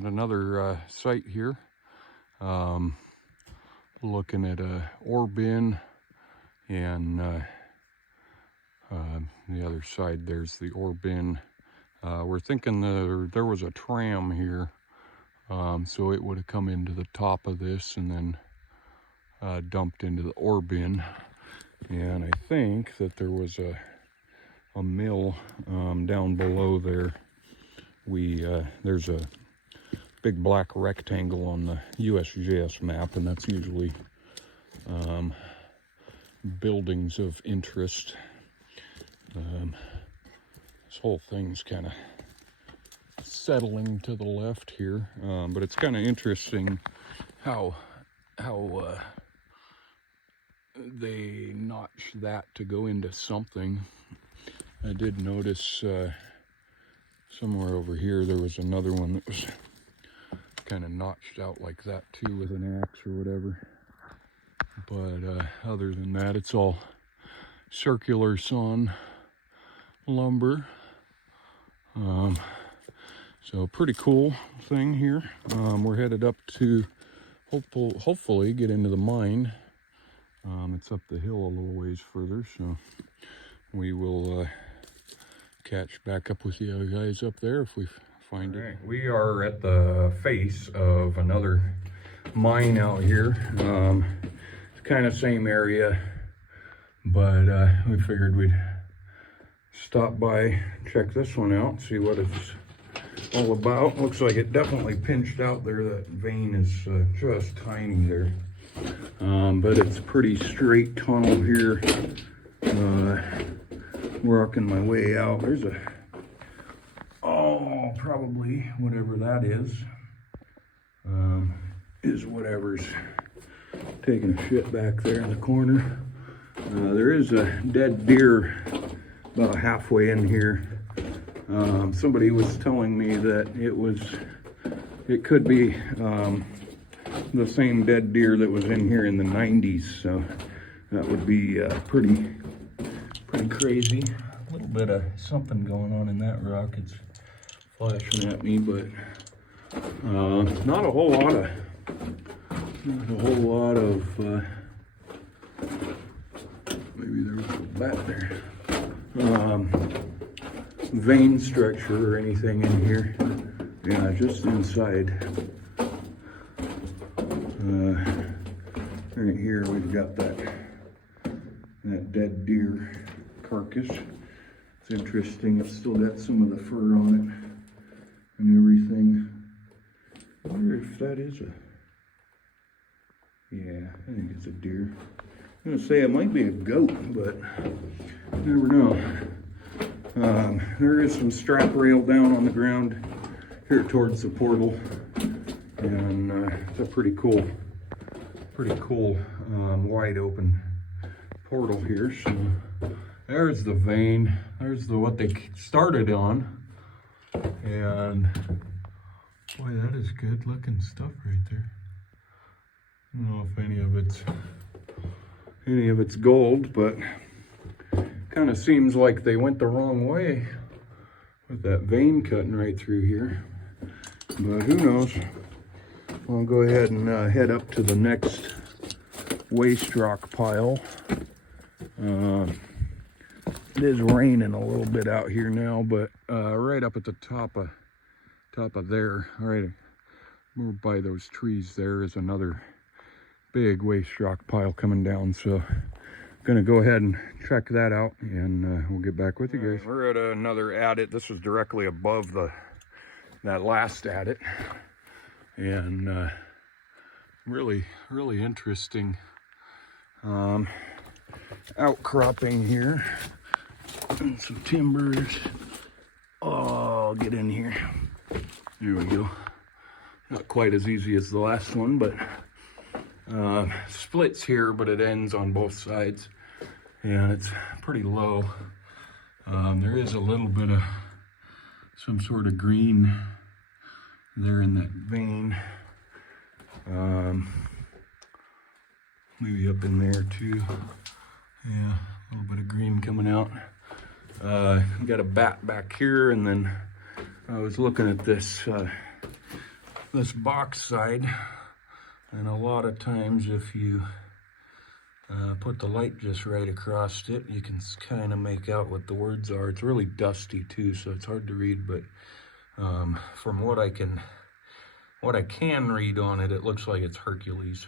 at another site here. Looking at a ore bin, and the other side there's the ore bin. We're thinking there was a tram here, so it would have come into the top of this and then dumped into the ore bin. And I think that there was a mill down below there. There's a big black rectangle on the USGS map, and that's usually buildings of interest. This whole thing's kind of settling to the left here, but it's kind of interesting how they notch that to go into something. I did notice somewhere over here there was another one that was kind of notched out like that too, with an axe or whatever. But other than that, it's all circular sawn lumber. So pretty cool thing here. We're headed up to hopefully get into the mine. It's up the hill a little ways further, so we will catch back up with you guys up there if we find it. We are at the face of another mine out here. It's kind of same area, but we figured we'd stop by, check this one out, see what it's all about. Looks like it definitely pinched out there. That vein is just tiny there. But it's a pretty straight tunnel here. Working my way out. There's probably whatever that is whatever's taking a shit back there in the corner. There is a dead deer about halfway in here. Somebody was telling me that it could be the same dead deer that was in here in the 90s, so that would be pretty crazy. A little bit of something going on in that rock. It's flashing at me, but not a whole lot of maybe there was a bat there. Vein structure or anything in here. Yeah, just inside. Right here we've got that dead deer carcass. It's interesting. It's still got some of the fur on it and everything. I wonder if that is yeah, I think it's a deer. I'm gonna say it might be a goat, but you never know. There is some strap rail down on the ground here towards the portal, and it's a pretty cool wide open portal here. So there's the vein. There's what they started on, and boy, that is good looking stuff right there. I don't know if any of it's gold, but kind of seems like they went the wrong way with that vein cutting right through here. But who knows? I'll go ahead and head up to the next waste rock pile. It is raining a little bit out here now, but right up at the top of there, right over by those trees, there is another big waste rock pile coming down. So I'm gonna go ahead and check that out, and we'll get back with you guys. We're at another adit. This is directly above that last adit, and really interesting outcropping here, and some timbers. Oh, I'll get in here. There we go. Not quite as easy as the last one, but splits here, but it ends on both sides, and it's pretty low. There is a little bit of some sort of green there in that vein. Maybe up in there too. Yeah, a little bit of green coming out. Got a bat back here, and then I was looking at this this box side, and a lot of times if you put the light just right across it, you can kind of make out what the words are. It's really dusty too, so it's hard to read, but from what I can read on it, it looks like it's Hercules.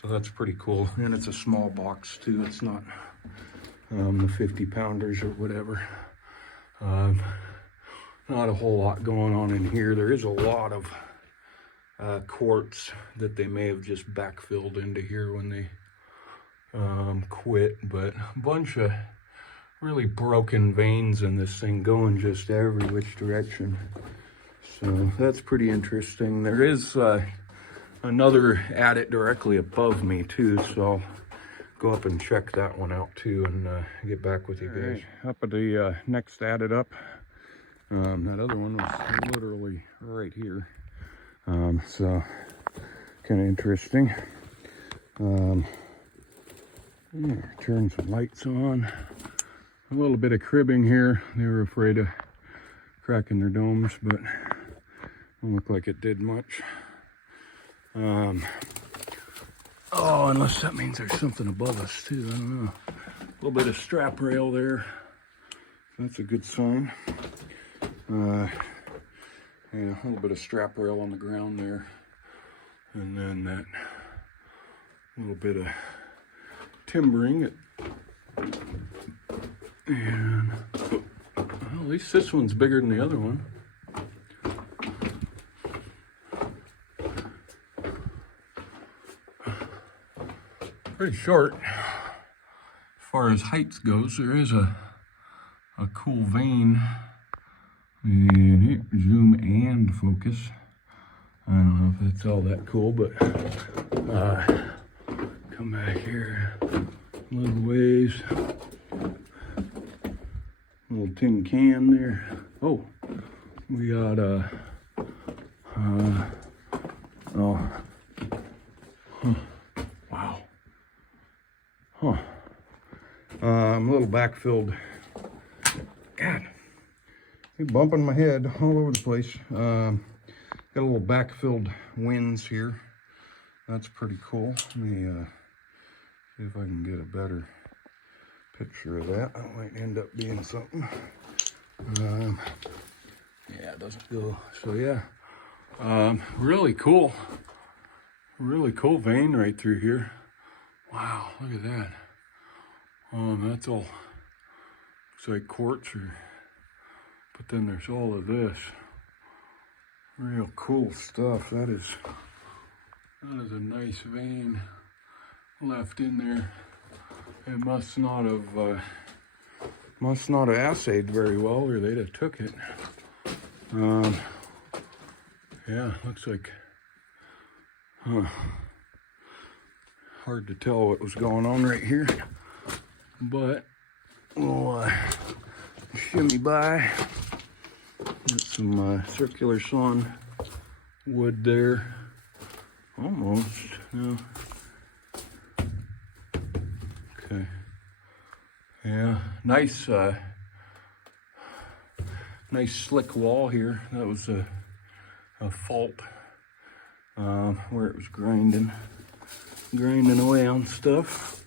So that's pretty cool. And it's a small box too. It's not the 50 pounders or whatever. Not a whole lot going on in here. There is a lot of quartz that they may have just backfilled into here when they quit, but a bunch of really broken veins in this thing going just every which direction. So that's pretty interesting. There is another adit directly above me too, so I'll go up and check that one out too and get back with you guys. Right, up at the next adit up. That other one was literally right here. So kind of interesting. Yeah, turn some lights on. A little bit of cribbing here. They were afraid of cracking their domes, but don't look like it did much. Oh, unless that means there's something above us too. I don't know. A little bit of strap rail there. That's a good sign. Yeah, a little bit of strap rail on the ground there. And then that little bit of timbering. And well, at least this one's bigger than the other one. Pretty short. As far as heights goes, there is a cool vein. And hit zoom and focus. I don't know if that's all that cool, but come back here a little ways. Little tin can there. Oh, we got wow. Huh. A little backfilled. God, you're bumping my head all over the place. Got a little backfilled winds here. That's pretty cool. Let me see if I can get a better picture of that. That might end up being something. Yeah, it doesn't go. So yeah, really cool vein right through here. Wow, look at that. That's all looks like quartz, but then there's all of this. Real cool stuff. That is a nice vein left in there. It must not have assayed very well, or they'd have took it. Yeah, looks like hard to tell what was going on right here, but we'll shimmy by. Got some circular sawn wood there, almost. No. Okay. Yeah, nice slick wall here. That was a fault where it was grinding away on stuff.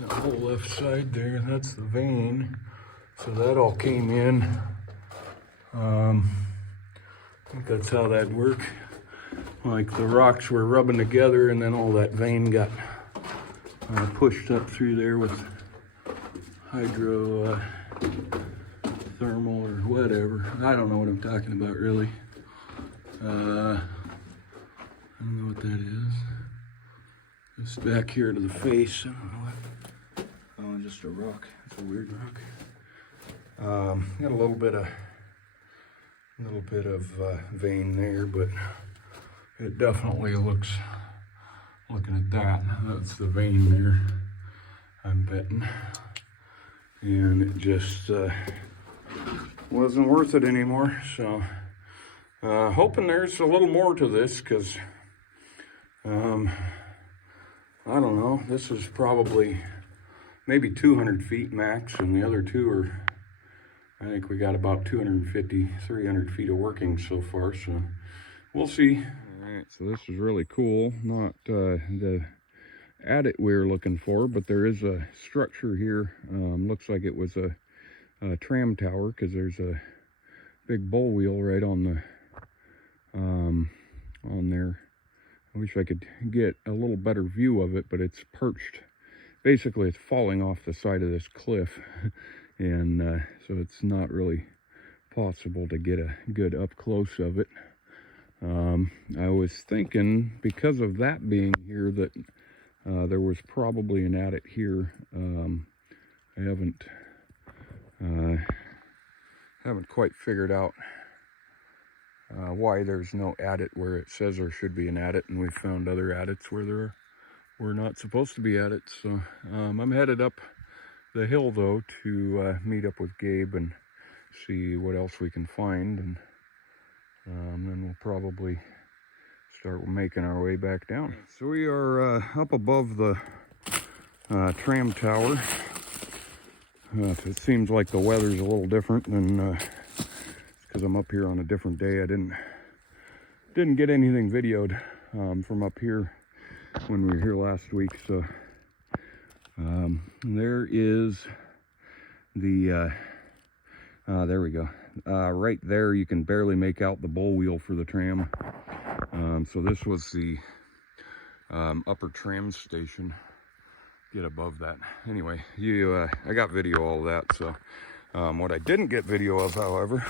That whole left side there, that's the vein. So that all came in. I think that's how that'd work. Like the rocks were rubbing together and then all that vein got pushed up through there with hydro thermal or whatever. I don't know what I'm talking about really. I don't know what that is. Just back here to the face. I don't know what. Oh, just a rock. It's a weird rock. Got a little bit of vein there, but it definitely looks. Looking at that, that's the vein there. I'm betting, and it just wasn't worth it anymore. So, hoping there's a little more to this, because I don't know. This is probably maybe 200 feet max, and the other two are I think we got about 250, 300 feet of working so far, so we'll see. All right, so this is really cool. Not the adit we were looking for, but there is a structure here. Looks like it was a tram tower, because there's a big bull wheel right on the on there. I wish I could get a little better view of it, but it's perched. Basically, it's falling off the side of this cliff, and so it's not really possible to get a good up close of it. I was thinking, because of that being here, that there was probably an adit here. I haven't quite figured out why there's no adit where it says there should be an adit, and we found other adits where there were not supposed to be adits. So I'm headed up the hill though to meet up with Gabe and see what else we can find, and then we'll probably start making our way back down. So we are up above the tram tower. It seems like the weather's a little different than because I'm up here on a different day. I didn't get anything videoed from up here when we were here last week. So there is the there we go. Right there you can barely make out the bull wheel for the tram. So this was the upper tram station. Get above that. Anyway, I got video all of that. So what I didn't get video of, however,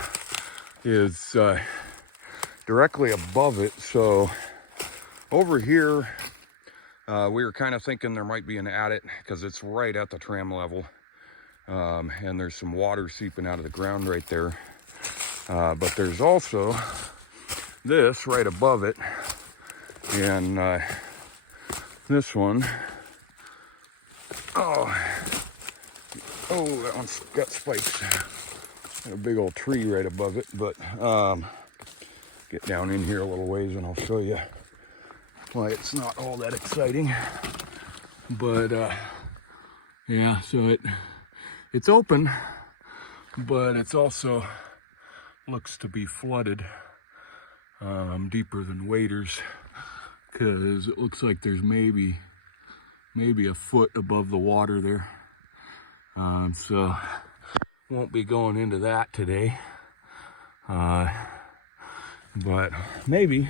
is directly above it. So over here, we were kind of thinking there might be an adit because it's right at the tram level, and there's some water seeping out of the ground right there. But there's also this right above it, and this one. Oh, that one's got spikes. Got a big old tree right above it, but get down in here a little ways and I'll show you why it's not all that exciting. But yeah, so it's open, but it's also looks to be flooded deeper than waders, because it looks like there's maybe a foot above the water there. So won't be going into that today, but maybe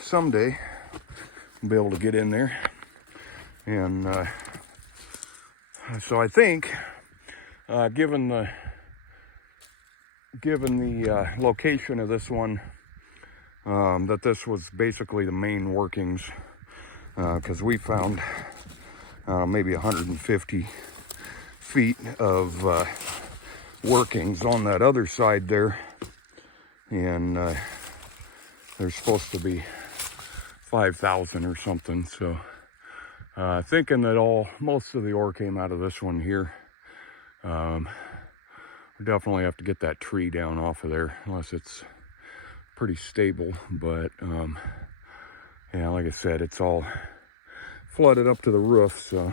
someday we'll be able to get in there. And so I think given the location of this one, that this was basically the main workings, because we found maybe 150 feet of workings on that other side there, and there's supposed to be 5,000 or something. So thinking that most of the ore came out of this one here. We definitely have to get that tree down off of there, unless it's pretty stable. But yeah, like I said, it's all flooded up to the roof, so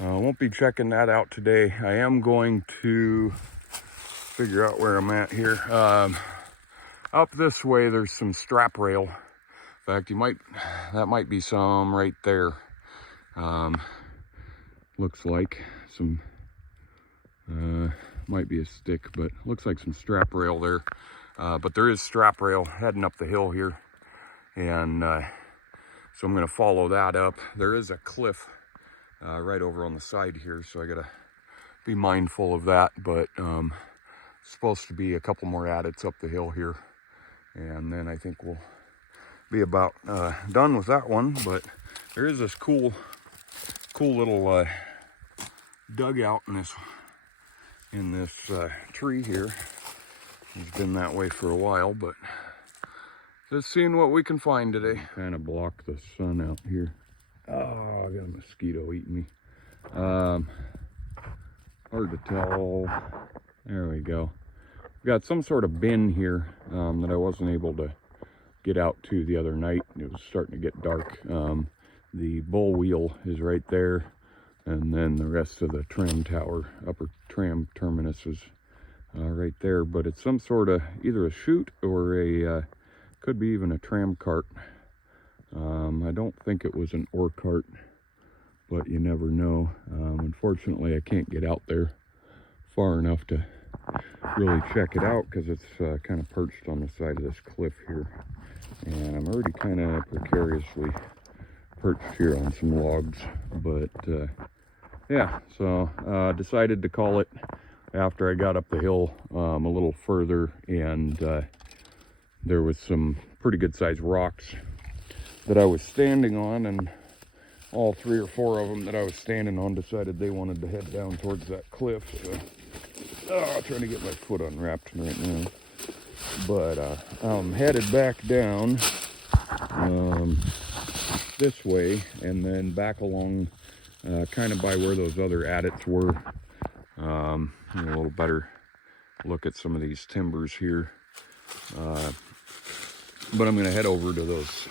won't be checking that out today. I am going to figure out where I'm at here. Up this way there's some strap rail. In fact, that might be some right there. Looks like some might be a stick, but looks like some strap rail there. But there is strap rail heading up the hill here, and so I'm going to follow that up. There is a cliff right over on the side here, so I got to be mindful of that. But supposed to be a couple more adits up the hill here, and then I think we'll be about done with that one. But there is this cool little dugout in this tree here. It's been that way for a while, but just seeing what we can find today. Kind of block the sun out here. Oh, I got a mosquito eating me. Hard to tell. There we go. We've got some sort of bin here that I wasn't able to get out to the other night. It was starting to get dark. The bull wheel is right there. And then the rest of the tram tower, upper tram terminus is right there. But it's some sort of either a chute or a, could be even a tram cart. I don't think it was an ore cart, but you never know. Unfortunately, I can't get out there far enough to really check it out because it's kind of perched on the side of this cliff here. And I'm already kind of precariously perched here on some logs. But yeah, so decided to call it after I got up the hill a little further, and there was some pretty good sized rocks that I was standing on, and all 3 or 4 of them that I was standing on decided they wanted to head down towards that cliff. So trying to get my foot unwrapped right now. But I'm headed back down this way and then back along kind of by where those other adits were. A little better look at some of these timbers here. But I'm going to head over to those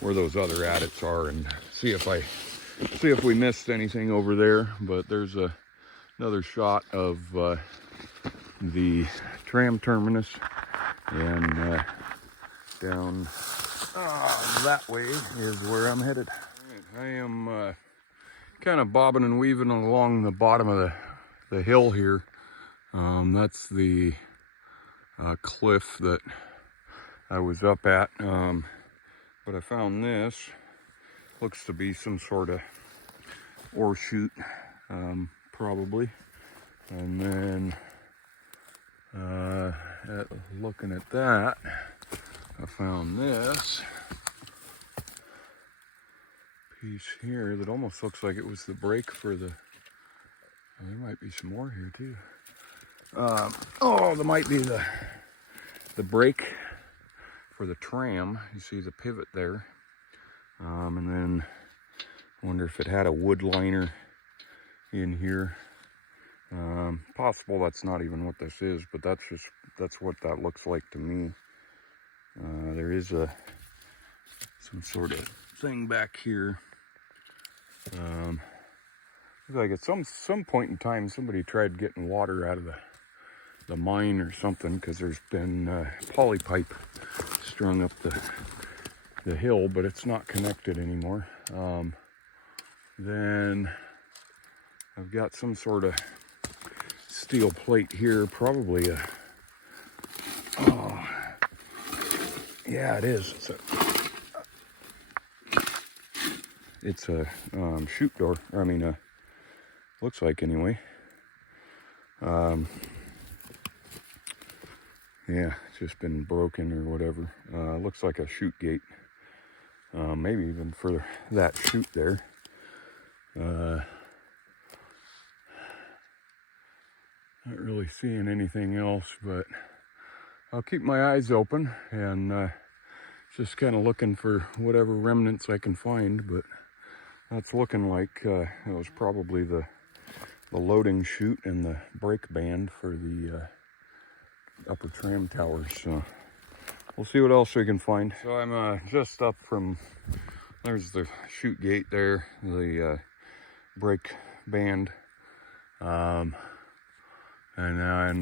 where those other adits are and see if we missed anything over there. But there's another shot of the tram terminus, and down that way is where I'm headed. I am kind of bobbing and weaving along the bottom of the hill here. That's the cliff that I was up at, but I found this. Looks to be some sort of ore chute, probably. And then looking at that, I found this piece here that almost looks like it was the brake for the, there might be some more here too. Oh, there might be the brake for the tram. You see the pivot there. And then I wonder if it had a wood liner in here. Possible that's not even what this is, but that's what that looks like to me. There is some sort of thing back here. Looks like at some point in time somebody tried getting water out of the mine or something, because there's been poly pipe strung up the hill, but it's not connected anymore. Then I've got some sort of steel plate here, probably a, oh, yeah, it is. It's a chute door, I mean, looks like anyway. Yeah, it's just been broken or whatever. Looks like a chute gate. Maybe even for that chute there. Not really seeing anything else, but I'll keep my eyes open and just kind of looking for whatever remnants I can find. But that's looking like it was probably the loading chute and the brake band for the upper tram towers. So we'll see what else we can find. So I'm just up from, there's the chute gate there, the brake band. And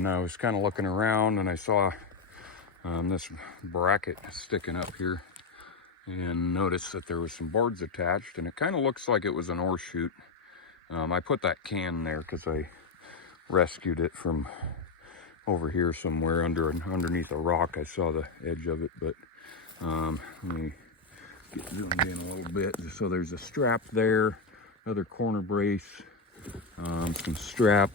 I was kind of looking around and I saw this bracket sticking up here and noticed that there was some boards attached, and it kind of looks like it was an ore chute. I put that can there because I rescued it from over here somewhere underneath a rock. I saw the edge of it, but let me get zoomed in a little bit. So there's a strap there, another corner brace, some strap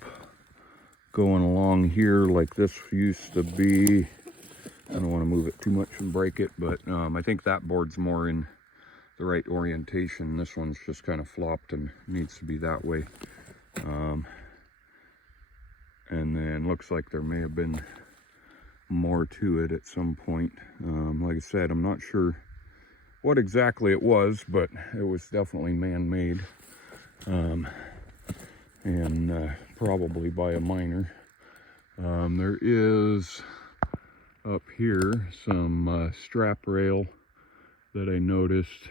going along here like this used to be. I don't want to move it too much and break it, but I think that board's more in the right orientation. This one's just kind of flopped and needs to be that way. And then looks like there may have been more to it at some point. Like I said, I'm not sure what exactly it was, but it was definitely man-made, and probably by a miner. There is up here some strap rail that I noticed.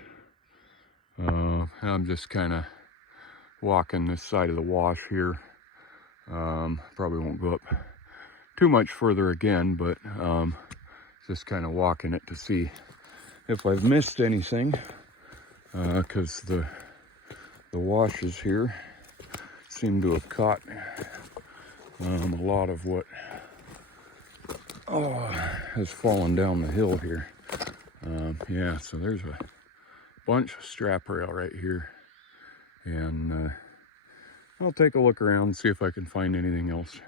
I'm just kind of walking this side of the wash here. Probably won't go up too much further again, but just kind of walking it to see if I've missed anything, because the washes here seem to have caught a lot of what has fallen down the hill here. Yeah, so there's a bunch of strap rail right here, and I'll take a look around and see if I can find anything else.